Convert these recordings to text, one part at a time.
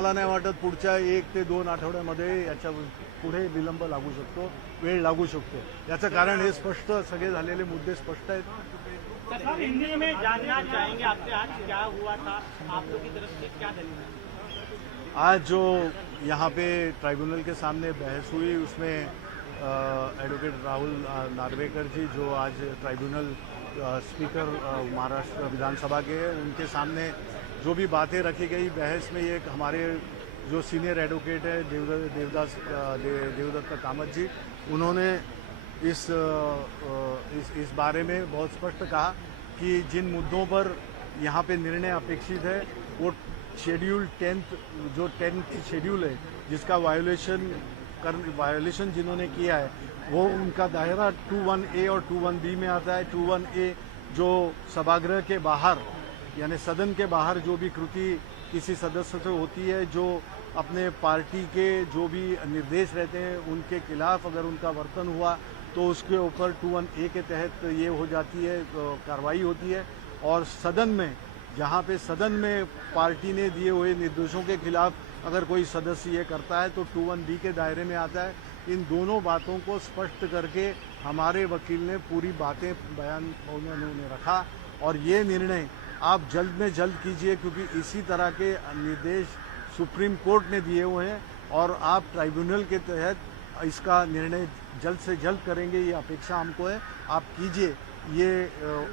मला नाही वाटत पुढच्या 1 ते 2 आठवड्यामध्ये याच्या पुढे विलंब लागू शकतो, वेळ लागू शकतो. याचं कारण हे स्पष्ट सगळे झालेले मुद्दे स्पष्ट आहेत. सर, हिंदी में जानना चाहेंगे आपसे आज क्या हुआ था, आप लोग की तरफ से क्या दलील है? आज जो यहाँ पे ट्राइब्यूनल के सामने बहस हुई उसमें एडवोकेट राहुल नार्वेकर जी जो आज ट्राइब्यूनल स्पीकर महाराष्ट्र विधानसभा के हैं, उनके सामने जो भी बातें रखी गई बहस में, ये हमारे जो सीनियर एडवोकेट है देवदत्त कामत जी, उन्होंने इस बारे में बहुत स्पष्ट कहा कि जिन मुद्दों पर यहाँ पे निर्णय अपेक्षित है वो शेड्यूल 10th जो 10th शेड्यूल है जिसका वायोलेशन जिन्होंने किया है वो उनका दायरा 21A और 21B में आता है. 21A जो सभागृह के बाहर यानी सदन के बाहर जो भी कृति किसी सदस्य से होती है, जो अपने पार्टी के जो भी निर्देश रहते हैं उनके खिलाफ अगर उनका वर्तन हुआ तो उसके ऊपर 21A के तहत ये हो जाती है, कार्रवाई होती है. और सदन में जहाँ पे सदन में पार्टी ने दिए हुए निर्देशों के खिलाफ अगर कोई सदस्य ये करता है तो 21B के दायरे में आता है. इन दोनों बातों को स्पष्ट करके हमारे वकील ने पूरी बातें बयान उन्होंने रखा और ये निर्णय आप जल्द में जल्द कीजिए क्योंकि इसी तरह के निर्देश सुप्रीम कोर्ट ने दिए हुए हैं और आप ट्राइब्यूनल के तहत इसका निर्णय जल्द से जल्द करेंगे, ये अपेक्षा हमको है. आप कीजिए, ये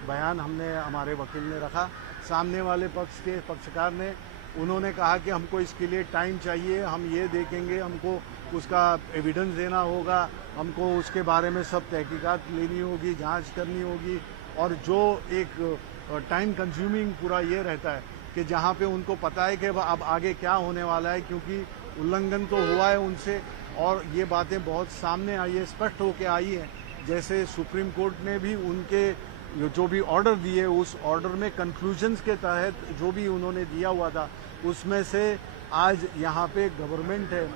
बयान हमने हमारे वकील ने रखा. सामने वाले पक्ष के पक्षकार ने उन्होंने कहा कि हमको इसके लिए टाइम चाहिए, हम ये देखेंगे, हमको उसका एविडेंस देना होगा, हमको उसके बारे में सब तहकीकात लेनी होगी, जांच करनी होगी. और जो एक टाइम कंज्यूमिंग पूरा ये रहता है कि जहाँ पे उनको पता है कि अब आगे क्या होने वाला है क्योंकि उल्लंघन तो हुआ है उनसे और ये बातें बहुत सामने आई है, स्पष्ट होके आई है. जैसे सुप्रीम कोर्ट ने भी उनके जो भी ऑर्डर दिए उस ऑर्डर में कंक्लूजन्स के तहत जो भी उन्होंने दिया हुआ था उसमें से आज यहाँ पे गवर्नमेंट है,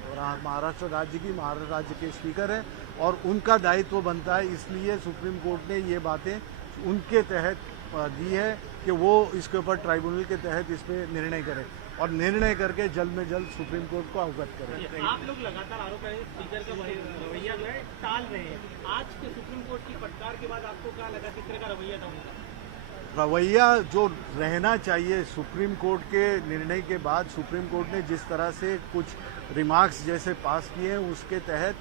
महाराष्ट्र राज्य की, महाराष्ट्र राज्य के स्पीकर है और उनका दायित्व बनता है. इसलिए सुप्रीम कोर्ट ने ये बातें उनके तहत दी है कि वो इसके ऊपर ट्राइब्यूनल के तहत इस पर निर्णय करें और निर्णय करके जल्द में जल्द सुप्रीम कोर्ट को अवगत करें. आप लोग लगातार आरोप लगाए स्पीकर का रवैया जो है टाल रहे हैं. आज के सुप्रीम कोर्ट की फटकार के बाद आपको क्या लगा किस तरह का रवैया था उनका? रवैया जो रहना चाहिए सुप्रीम कोर्ट के निर्णय के बाद, सुप्रीम कोर्ट ने जिस तरह से कुछ रिमार्क्स जैसे पास किए हैं उसके तहत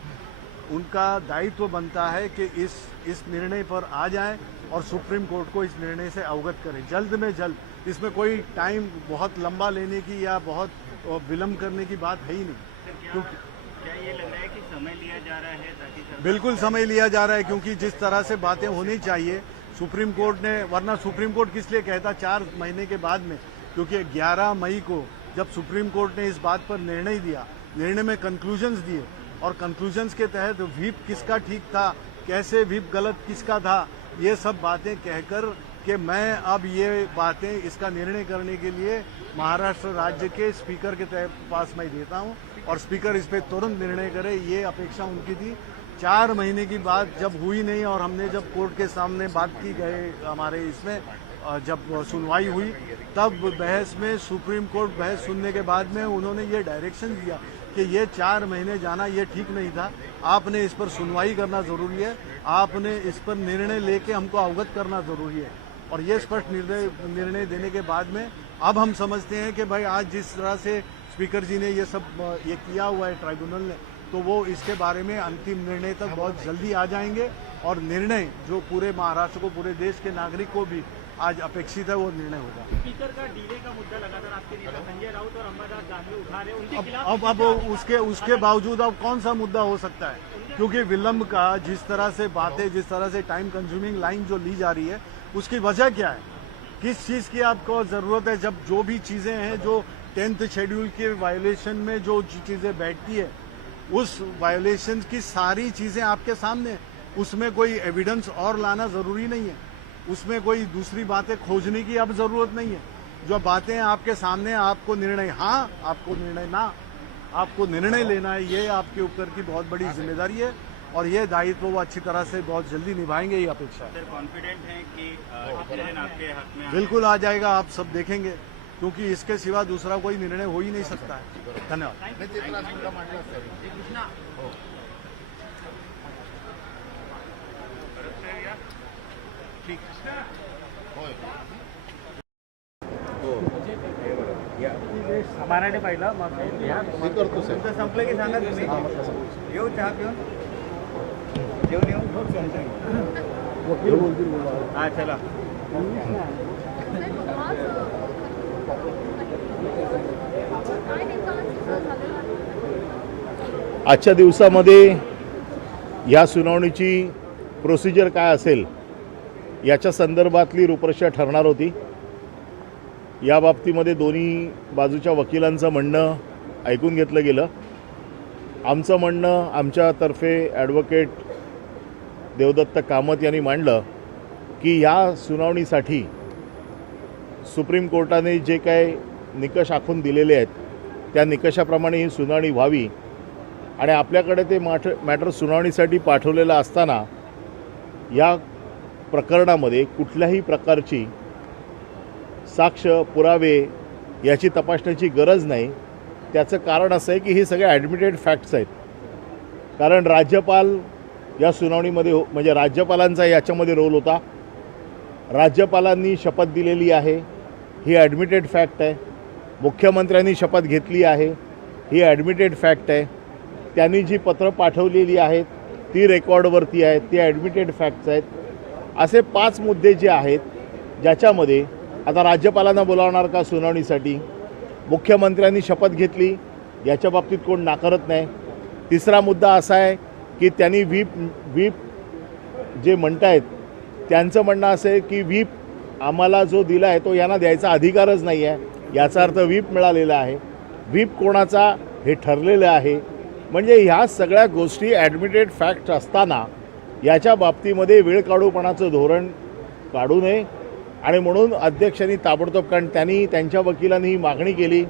उनका दायित्व बनता है कि इस निर्णय पर आ जाएं और सुप्रीम कोर्ट को इस निर्णय से अवगत करें जल्द में जल्द. इसमें कोई टाइम बहुत लंबा लेने की या बहुत विलंब करने की बात है ही नहीं. क्योंकि क्या ये लग रहा है कि समय लिया जा रहा है ताकि बिल्कुल समय लिया जा रहा है क्योंकि जिस तरह से बातें होनी चाहिए सुप्रीम कोर्ट ने, वरना सुप्रीम कोर्ट किस लिए कहता 4 महीने के बाद में, क्योंकि 11 मई को जब सुप्रीम कोर्ट ने इस बात पर निर्णय दिया, निर्णय में कंक्लूजन्स दिए और कंक्लूजन्स के तहत व्हीप किसका ठीक था, कैसे व्हीप गलत किसका था, ये सब बातें कहकर कि मैं अब ये बातें इसका निर्णय करने के लिए महाराष्ट्र राज्य के स्पीकर के पास मैं देता हूं और स्पीकर इस पर तुरंत निर्णय करे, ये अपेक्षा उनकी थी. 4 महीने की बात जब हुई नहीं और हमने जब कोर्ट के सामने बात की गए हमारे इसमें जब सुनवाई हुई तब बहस में सुप्रीम कोर्ट बहस सुनने के बाद में उन्होंने ये डायरेक्शन दिया कि ये 4 महीने जाना ये ठीक नहीं था, आपने इस पर सुनवाई करना जरूरी है, आपने इस पर निर्णय लेके हमको अवगत करना जरूरी है. और ये स्पष्ट निर्णय देने के बाद में अब हम समझते हैं कि भाई आज जिस तरह से स्पीकर जी ने ये सब ये किया हुआ है ट्राइब्यूनल ने, तो वो इसके बारे में अंतिम निर्णय तक बहुत जल्दी आ जाएंगे और निर्णय जो पूरे महाराष्ट्र को, पूरे देश के नागरिक को भी आज अपेक्षित है वो निर्णय होगा. स्पीकर का डीले का मुद्दा लगातार आपके नेता संजय राउत और अंबादास दानवे उठा रहे हैं, उनके खिलाफ अब उसके बावजूद अब कौन सा मुद्दा हो सकता है, क्योंकि विलंब का जिस तरह से बातें, जिस तरह से टाइम कंज्यूमिंग लाइन जो ली जा रही है उसकी वजह क्या है, किस चीज की आपको जरूरत है. जब जो भी चीजें हैं जो 10th शेड्यूल के वायोलेशन में जो चीजें बैठती है उस वायोलेशन की सारी चीजें आपके सामने, उसमें कोई एविडेंस और लाना जरूरी नहीं है, उसमें कोई दूसरी बातें खोजने की अब जरूरत नहीं है. जो बातें आपके सामने, आपको निर्णय हाँ, आपको निर्णय ना, आपको निर्णय लेना है, ये आपके ऊपर की बहुत बड़ी जिम्मेदारी है और ये दायित्व वो अच्छी तरह से बहुत जल्दी निभाएंगे, ये अपेक्षा है. कॉन्फिडेंट है कि आपके हक में बिल्कुल आ जाएगा, आप सब देखेंगे. क्योंकि इसके सिवा दूसरा कोई निर्णय हो ही नहीं सकता है। धन्यवाद। नाही, ते तर आज मुद्दा मांडलाच त्यांनी. हो. होय. मराठी पाहिलं मग मी करतो साहेब. तुमचं संपलं की सांगा तुम्ही येऊ चहा पिऊन जेवण येऊ हा चला आजच्या दिवसामध्ये या सुनावणीची प्रोसिजर काय असेल याच्या संदर्भातली रूपरेषा ठरणार होती. या बाबतीमध्ये दोन्ही बाजूच्या वकिलांचं म्हणणं ऐकून घेतलं गेलं. आमचं म्हणणं आमच्यातर्फे ॲडव्होकेट देवदत्त कामत यांनी मांडलं की या सुनावणीसाठी सुप्रीम कोर्टाने जे काय निकष आखून दिलेले आहेत त्या निकषाप्रमाणे ही सुनावणी व्हावी आणि आपल्याकडे ते मॅटर सुनावणीसाठी पाठवलेलं असताना या प्रकरणामध्ये कुठल्याही प्रकारची साक्ष पुरावे याची तपासण्याची गरज नाही. त्याचं कारण असं आहे की हे सगळे ॲडमिटेड फॅक्ट्स आहेत. कारण राज्यपाल या सुनावणीमध्ये म्हणजे राज्यपालांचा याच्यामध्ये रोल होता. राज्यपालांनी शपथ दिलेली आहे ही ॲडमिटेड फॅक्ट आहे. मुख्यमंत्र्यांनी शपथ घेतली आहे ही ॲडमिटेड फॅक्ट आहे. त्यांनी जी पत्रं पाठवलेली आहेत ती रेकॉर्डवरती आहेत ती ॲडमिटेड फॅक्ट्स आहेत. असे 5 मुद्दे जे आहेत ज्याच्यामध्ये आता राज्यपालांना बोलावणार का सुनावणीसाठी, मुख्यमंत्र्यांनी शपथ घेतली याच्या बाबतीत कोण नाकारत नाही. तिसरा मुद्दा असा आहे की त्यांनी व्हीप जे म्हणतायत त्यांचं म्हणणं असं आहे की व्हीप आम्हाला जो दिला आहे तो यांना द्यायचा अधिकारच नाही आहे. याचा अर्थ व्हीप मिळालेला आहे. व्हीप कोणाचा हे ठरलेलं आहे. म्हणजे ह्या सगळ्या गोष्टी ॲडमिटेड फॅक्ट असताना याच्या बाबतीमध्ये वेळकाढूपणाचं धोरण काढू नये आणि म्हणून अध्यक्षांनी ताबडतोब कारण त्यांनी त्यांच्या वकिलांनी ही मागणी केली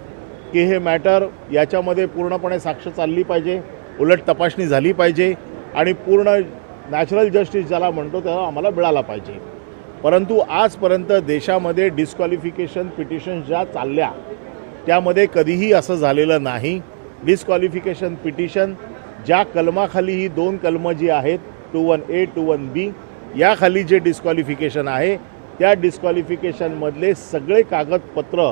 की हे मॅटर याच्यामध्ये पूर्णपणे साक्ष चालली पाहिजे, उलट तपासणी झाली पाहिजे आणि पूर्ण नॅचरल जस्टिस ज्याला म्हणतो त्याला आम्हाला मिळाला पाहिजे. परंतु आजपर्यंत देशामध्ये डिस्क्वालिफिकेशन पिटिशन ज्या चालल्या त्यामध्ये कधीही असं झालेलं नाही. डिस्क्वालिफिकेशन पिटिशन ज्या कलमाखाली ही 2 कलमं जी आहेत 21A 21B याखाली जे डिस्क्वालिफिकेशन आहे त्या डिस्क्वालिफिकेशनमधले सगळे कागदपत्र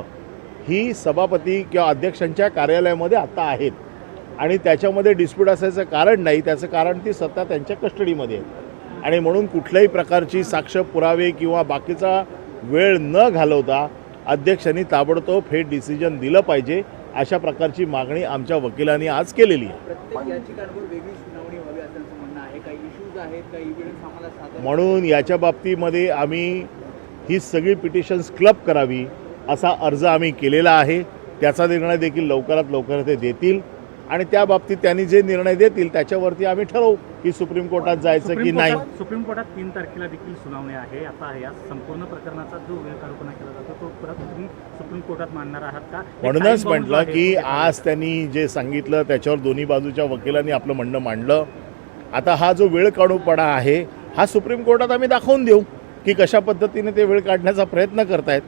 ही सभापती किंवा अध्यक्षांच्या कार्यालयामध्ये आता आहेत आणि त्याच्यामध्ये डिस्प्यूट असायचं कारण नाही. त्याचं कारण ती सत्ता त्यांच्या कस्टडीमध्ये आहे आणि म्हणून कुठल्याही प्रकारची साक्ष पुरावे किंवा बाकीचा वेळ न घालवता अध्यक्षांनी ताबडतोब हे डिसिजन दिलं पाहिजे. अशा प्रकारची मागणी आमच्या वकिलांनी आज केलेली आहे. प्रत्येक याचिकांवर वेगळी सुनावणी व्हावी असं म्हणणं आहे. काही इश्यूज आहेत, काही एव्हिडन्स आम्हाला सादर म्हणून याच्या बाबतीमध्ये आम्ही ही सगळी पिटिशन्स क्लब करावी असा अर्ज आम्ही केलेला आहे. त्याचा निर्णय देखील लवकरात लवकर ते देतील आणि त्या बाबतीत त्यांनी जे निर्णय देतील त्याच्यावरती आम्ही ठरवू की सुप्रीम कोर्टात जायचं की नाही. सुप्रीम कोर्टात 3 तारखेला देखील सुनावणी आहे. आता या संपूर्ण प्रकरणाचा जो वेळकाढूपणा केला जातो तो परत तुम्ही सुप्रीम कोर्टात मांडणार आहात का? म्हणूनच म्हटलं की आज त्यांनी जे सांगितलं त्याच्यावर दोन्ही बाजूच्या वकिलांनी आपलं म्हणणं मांडलं. आता हा जो वेळकाढूपणा आहे हा सुप्रीम कोर्टात आम्ही दाखवून देऊ की कशा पद्धतीने ते वेळ काढण्याचा प्रयत्न करतायत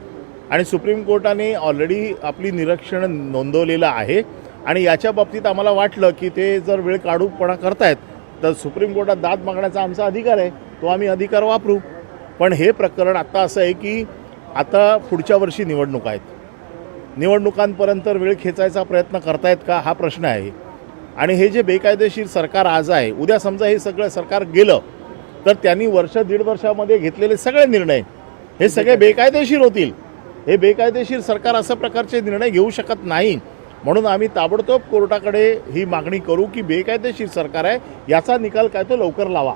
आणि सुप्रीम कोर्टाने ऑलरेडी आपली निरीक्षण नोंदवलेलं आहे आणि याच्या बाबतीत आम्हाला वाटलं की ते जर वेळ काढूपणा करतायत तर सुप्रीम कोर्टात दाद मागण्याचा आमचा अधिकार आहे, तो आम्ही अधिकार वापरू. पण हे प्रकरण आत्ता असं आहे की आता पुढच्या वर्षी निवडणुका आहेत. निवडणुकांपर्यंत वेळ खेचायचा प्रयत्न करतायत का हा प्रश्न आहे. आणि हे जे बेकायदेशीर सरकार आज आहे उद्या समजा हे सगळं सरकार गेलं तर त्यांनी वर्ष 1.5 वर्षामध्ये घेतलेले सगळे निर्णय हे सगळे बेकायदेशीर होतील. हे बेकायदेशीर सरकार अशा प्रकारचे निर्णय घेऊ शकत नाही. म्हणून आम्ही ताबडतोब कोर्टाकडे ही मागणी करू की बेकायदेशीर सरकार आहे याचा निकाल काय तो लवकर लावा.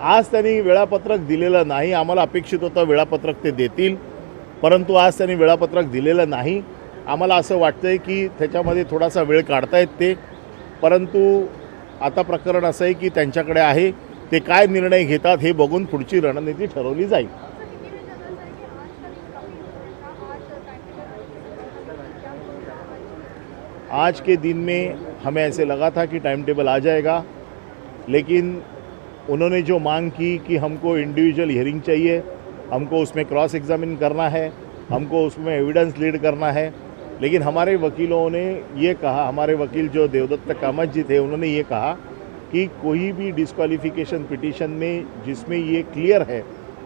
आज त्यांनी वेळापत्रक दिलेलं नाही. आम्हाला अपेक्षित होतं वेळापत्रक ते देतील परंतु आज त्यांनी वेळापत्रक दिलेलं नाही. आम्हाला असं वाटतंय की त्याच्यामध्ये थोडासा वेळ काढतायत ते. परंतु आता प्रकरण असं आहे की त्यांच्याकडे आहे ते काय निर्णय घेतात हे बघून पुढची रणनीती ठरवली जाईल. आज के दिन में हमें ऐसे लगा था कि टाइम टेबल आ जाएगा लेकिन उन्होंने जो मांग की कि हमको इंडिविजुअल हियरिंग चाहिए हमको उसमें क्रॉस एग्जामिन करना है, हमको उसमें एविडेंस लीड करना है। लेकिन हमारे वकीलों ने ये कहा, हमारे वकील जो देवदत्त कामत जी थे, उन्होंने ये कहा कि कोई भी डिस्क्वालिफिकेशन पिटीशन में जिसमें ये क्लियर है,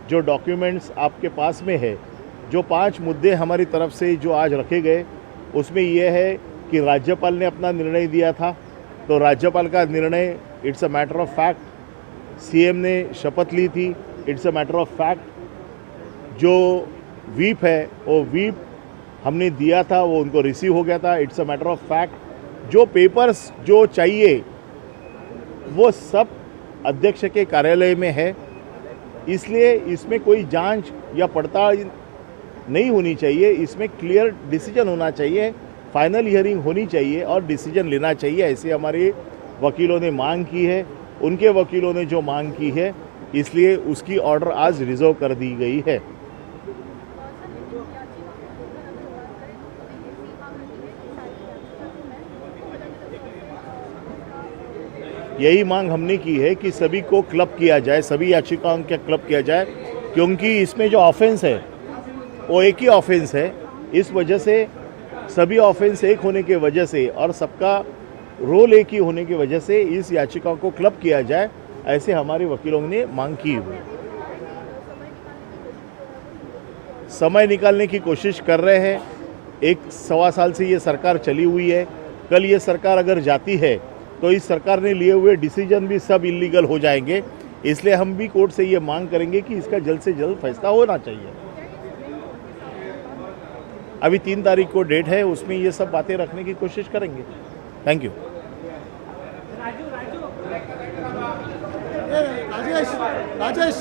जो डॉक्यूमेंट्स आपके पास में है, जो 5 मुद्दे हमारी तरफ से जो आज रखे गए, उसमें यह है कि राज्यपाल ने अपना निर्णय दिया था, तो राज्यपाल का निर्णय it's a matter of fact. CM ने शपथ ली थी, it's a matter of fact. जो व्हीप है वो व्हीप हमने दिया था, वो उनको रिसीव हो गया था, it's a matter of fact. जो पेपर्स जो चाहिए वो सब अध्यक्ष के कार्यालय में है, इसलिए इसमें कोई जांच या पड़ताल नहीं होनी चाहिए। इसमें क्लियर डिसीजन होना चाहिए, फाइनल हियरिंग होनी चाहिए और डिसीजन लेना चाहिए, ऐसे हमारे वकीलों ने मांग की है। उनके वकीलों ने जो मांग की है, इसलिए उसकी ऑर्डर आज रिजर्व कर दी गई है। यही मांग हमने की है कि सभी को क्लब किया जाए, सभी याचिकाओं के क्लब किया जाए, क्योंकि इसमें जो ऑफेंस है वो एक ही ऑफेंस है। इस वजह से सभी ऑफेंस एक होने की वजह से और सबका रोल एक ही होने की वजह से इस याचिका को क्लब किया जाए, ऐसे हमारे वकीलों ने मांग की हुई। समय निकालने की कोशिश कर रहे हैं। 1-1.25 साल से ये सरकार चली हुई है। कल ये सरकार अगर जाती है तो इस सरकार ने लिए हुए डिसीजन भी सब इलीगल हो जाएंगे। इसलिए हम भी कोर्ट से ये मांग करेंगे कि इसका जल्द से जल्द फैसला होना चाहिए। अभी 3 तारीख को डेट है, उसमें ये सब बातें रखने की कोशिश करेंगे। Thank you. राजेश